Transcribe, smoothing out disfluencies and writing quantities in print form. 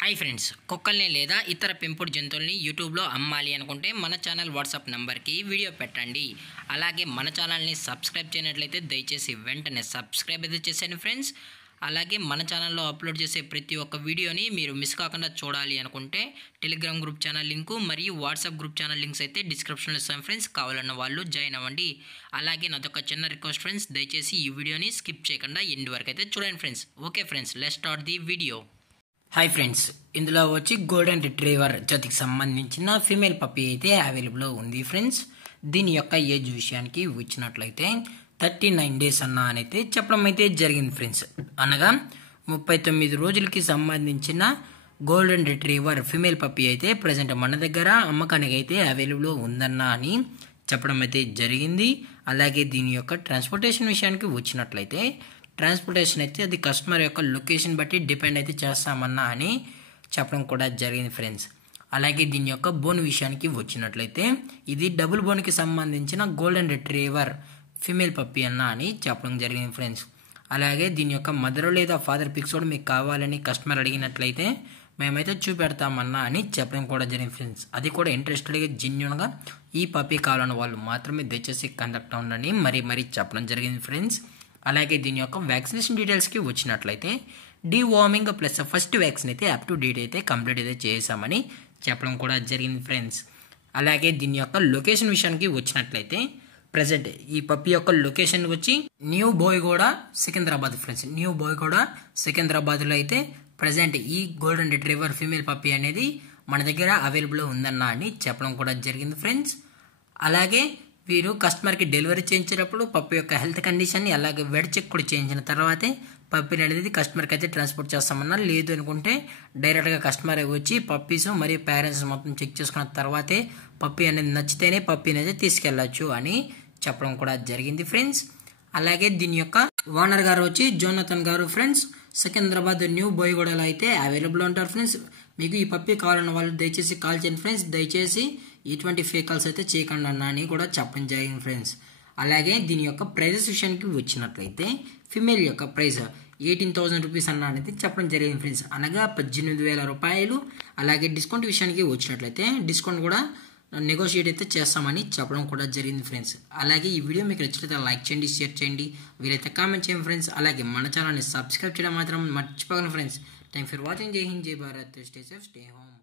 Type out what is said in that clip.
Hi friends, కుక్కల్ని లేదా ఇతర పెంపుడు జంతువుల్ని యూట్యూబ్లో అమ్మాలి అనుకుంటే మన ఛానల్ వాట్సాప్ నెంబర్కి వీడియో పెట్టండి. అలాగే మన ఛానల్ని సబ్స్క్రైబ్ చేయనట్లయితే దయచేసి వెంటనే సబ్స్క్రైబ్ అయితే చేసేయండి ఫ్రెండ్స్. అలాగే మన ఛానల్లో అప్లోడ్ చేసే ప్రతి ఒక్క వీడియోని మీరు మిస్ కాకుండా చూడాలి అనుకుంటే టెలిగ్రామ్ గ్రూప్ ఛానల్ లింకు మరియు వాట్సాప్ గ్రూప్ ఛానల్ లింక్స్ అయితే డిస్క్రిప్షన్లో ఇస్తాం ఫ్రెండ్స్. కావాలన్న వాళ్ళు జాయిన్ అవ్వండి. అలాగే నాదొక చిన్న రిక్వెస్ట్ ఫ్రెండ్స్, దయచేసి ఈ వీడియోని స్కిప్ చేయకుండా ఎండ్ వరకు అయితే చూడండి friends. Okay friends, let's start the video. Hi friends, ఇందులో వచ్చి గోల్డెన్ రిట్రీవర్ జాతికి సంబంధించిన ఫీమేల్ పప్పీ అయితే అవైలబుల్ ఉంది ఫ్రెండ్స్. దీని యొక్క ఏజ్ విషయానికి వచ్చినట్లయితే 39 డేస్ అయితే చెప్పడం అయితే జరిగింది ఫ్రెండ్స్. అనగా 39 రోజులకి సంబంధించిన గోల్డెన్ రిట్రీవర్ ఫీమేల్ పప్పీ అయితే ప్రజెంట్ మన దగ్గర అమ్మకానికి అయితే అవైలబుల్ ఉందన్నా అని చెప్పడం అయితే జరిగింది. అలాగే దీని యొక్క ట్రాన్స్పోర్టేషన్ విషయానికి వచ్చినట్లయితే ట్రాన్స్పోర్టేషన్ అయితే అది కస్టమర్ యొక్క లొకేషన్ బట్టి డిపెండ్ అయితే చేస్తామన్నా అని చెప్పడం కూడా జరిగింది ఫ్రెండ్స్. అలాగే దీని యొక్క బోన్ విషయానికి వచ్చినట్లయితే ఇది డబుల్ బోన్కి సంబంధించిన గోల్డెన్ రిట్రీవర్ ఫీమేల్ పప్పీ అన్నా అని చెప్పడం జరిగింది ఫ్రెండ్స్. అలాగే దీని యొక్క మదర్ లేదా ఫాదర్ పిక్స్ కూడా మీకు కావాలని కస్టమర్ అడిగినట్లయితే మేమైతే చూపెడతామన్నా అని చెప్పడం కూడా జరిగింది ఫ్రెండ్స్. అది కూడా ఇంట్రెస్టెడ్గా జెన్యూన్గా ఈ పప్పీ కావాలన్న వాళ్ళు మాత్రమే దయచేసి కండక్ట్ అవ్వండి మరీ చెప్పడం జరిగింది ఫ్రెండ్స్. అలాగే దీని యొక్క వ్యాక్సినేషన్ డీటెయిల్స్కి వచ్చినట్లయితే డీవార్మింగ్ ప్లస్ ఫస్ట్ వ్యాక్సిన్ అయితే అప్ టు డేట్ అయితే కంప్లీట్ అయితే చేసామని చెప్పడం కూడా జరిగింది ఫ్రెండ్స్. అలాగే దీని యొక్క లొకేషన్ విషయానికి వచ్చినట్లయితే ప్రజెంట్ ఈ పప్పీ యొక్క లొకేషన్ వచ్చి new Boiguda Secunderabad friends. New Boiguda సికింద్రాబాద్లో అయితే ప్రజెంట్ ఈ గోల్డెన్ రిట్రీవర్ ఫీమేల్ పప్పీ అనేది మన దగ్గర అవైలబుల్ ఉందన్నా అని చెప్పడం కూడా జరిగింది ఫ్రెండ్స్. అలాగే వీరు కస్టమర్కి డెలివరీ చేయించేటప్పుడు పప్పి యొక్క హెల్త్ కండిషన్ని అలాగే వెడ్ చెక్ కూడా చేయించిన తర్వాతే పప్పీని అనేది కస్టమర్కి అయితే ట్రాన్స్పోర్ట్ చేస్తామన్నా. లేదు అనుకుంటే డైరెక్ట్గా కస్టమర్ వచ్చి పప్పీస్ మరియు పేరెంట్స్ మొత్తం చెక్ చేసుకున్న తర్వాతే పప్పీ అనేది నచ్చితేనే పప్పీని అయితే తీసుకెళ్ళచ్చు అని చెప్పడం కూడా జరిగింది ఫ్రెండ్స్. అలాగే దీని యొక్క ఓనర్ గారు వచ్చి జోనథన్ గారు ఫ్రెండ్స్. సికింద్రాబాద్ న్యూ బోయగూడలో అయితే అవైలబుల్ ఉంటారు ఫ్రెండ్స్. మీకు ఈ పప్పీ కావాలన్న వాళ్ళు దయచేసి కాల్ చేయండి ఫ్రెండ్స్. దయచేసి ఎటువంటి ఫేక్ కాల్స్ అయితే చేయకుండా అన్నా అని కూడా చెప్పడం జరిగింది ఫ్రెండ్స్. అలాగే దీని యొక్క ప్రైజెస్ విషయానికి వచ్చినట్లయితే ఫిమేల్ యొక్క ప్రైస్ 18,000 రూపీస్ అన్న అనేది చెప్పడం జరిగింది ఫ్రెండ్స్. అనగా 18,000 రూపాయలు. అలాగే డిస్కౌంట్ విషయానికి వచ్చినట్లయితే డిస్కౌంట్ కూడా నెగోషియేట్ అయితే చేస్తామని చెప్పడం కూడా జరిగింది ఫ్రెండ్స్. అలాగే ఈ వీడియో మీకు నచ్చితే లైక్ చేయండి, షేర్ చేయండి, వీలైతే కామెంట్ చేయండి ఫ్రెండ్స్. అలాగే మన ఛానల్ని సబ్స్క్రైబ్ చేయడం మాత్రం మర్చిపోకండి ఫ్రెండ్స్. Thank for watching. జై హింద్, జై Bharat, stay safe, stay home.